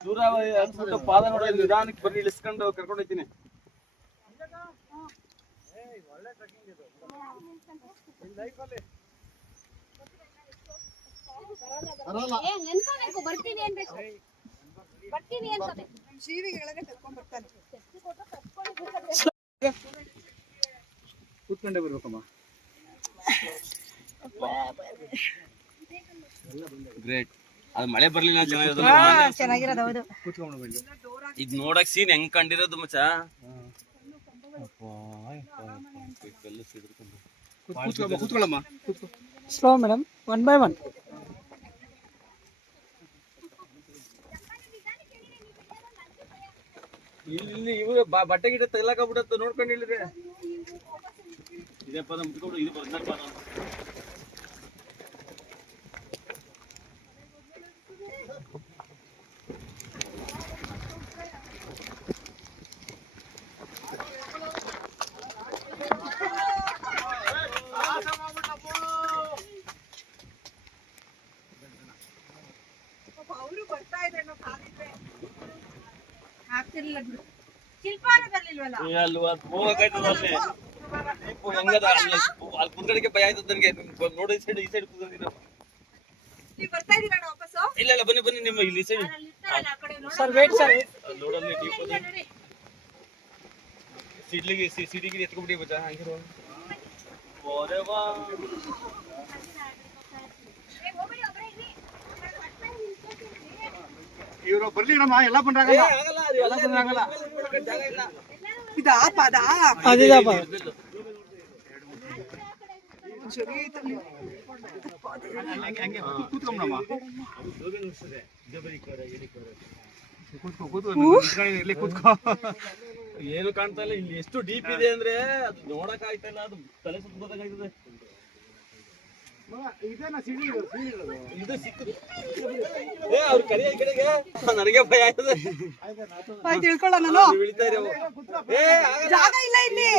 ದೂರ ಹತ್ಬಿಟ್ಟು ಪಾದ ನೋಡ ನಿಧಾನಕ್ಕೆ ಬನ್ನಿ, ಇಳಿಸ್ಕೊಂಡು ಕರ್ಕೊಂಡು ಹೋಗ್ತೀನಿ. ಕೂತ್ಕೊಂಡೇ ಬರ್ಬೇಕಮ್ಮ. ಗ್ರೇಟ್. ಅದು ಮಳೆ ಬರ್ಲಿಲ್ಲ ಚೆನ್ನಾಗಿರೋದು. ಹೌದು, ಇದ್ ನೋಡಕ್ ಸೀನ್ ಹೆಂಗ್ ಕಂಡಿರೋದು ಮಚ್ಚ. ಕೂತ್ಕೊಳ್ಳಮ್ಮ. Slow madam, 1 by 1. ಇಲ್ಲಿ ಇವ್ರು ಬಟ್ಟೆ ಗಿಡ ತೆಗ್ಲಾಕ ಬಿಡತ್ತ, ನೋಡ್ಕೊಂಡು ಇಲ್ಲಿದೆ. ಇದೇ ಪದ ಮುಟ್ಕೊಂಡು ಇದು ಬರ್ತಾರೆ ಪದ. ಅವರು ಬರ್ತಾ ಇದ್ರೆ ಆಗ್ತಿರ್ಲಿಲ್ಲ ಬಿಡು. ಕುಂದ್ರಕ್ಕೆ ಭಯ ಆಯ್ತದ ನನಗೆ. ನೋಡಿ ಈ ಸೈಡ್ ಕುಂದಿರೋ. ಇಲ್ಲ ಇಲ್ಲ, ಬನ್ನಿ ಬನ್ನಿ, ನಿಮ್ಮ ಇಲ್ಲಿ ಸೈಡ್ ಸರ್ ವೇಟ್ ಸರ್. ನೋಡಲ್ಲಿ ಸಿಡ್ಲಿಗೆ ಸಿಡಿಗೆ ಎತ್ಕೊಂಡ್ಬಿಡಿ ಬಚ್ಚ. ಹಂಗಿರೋ ಇವರು ಬರ್ಲಿರಮ್ಮ, ಎಲ್ಲ ಬಂದ್ರಾಗಲ್ಲ. ಇದಾ ಪದ ಅದಿದಪ್ಪ. ಕೂತ್ಕೊಂಬಮ್ಮ. ಕೂತ್ಕೋ. ಏನು ಕಾಣ್ತಾ ಇಲ್ಲ. ಇಲ್ಲಿ ಎಷ್ಟು ಡೀಪ್ ಇದೆ ಅಂದ್ರೆ ಅದು ನೋಡಕ್ ಆಯ್ತಾ ಇಲ್ಲ. ಅದು ತಲೆ ಸುತ್ತಬೇಕಾಗ್ತದೆ. ಇದು ಸಿಕ್ಕಿದೆ. ಅವ್ರ ಕಡೆಗೆ ಕಡೆಗೆ ನನಗೆ ಭಯ ಆಯ್ತದೆ. ತಿಳ್ಕೊಳ್ಳ ನಾನು. ಇಳಿತಾ ಇರೋ ಜಾಗ ಇಲ್ಲ ಇಲ್ಲಿ.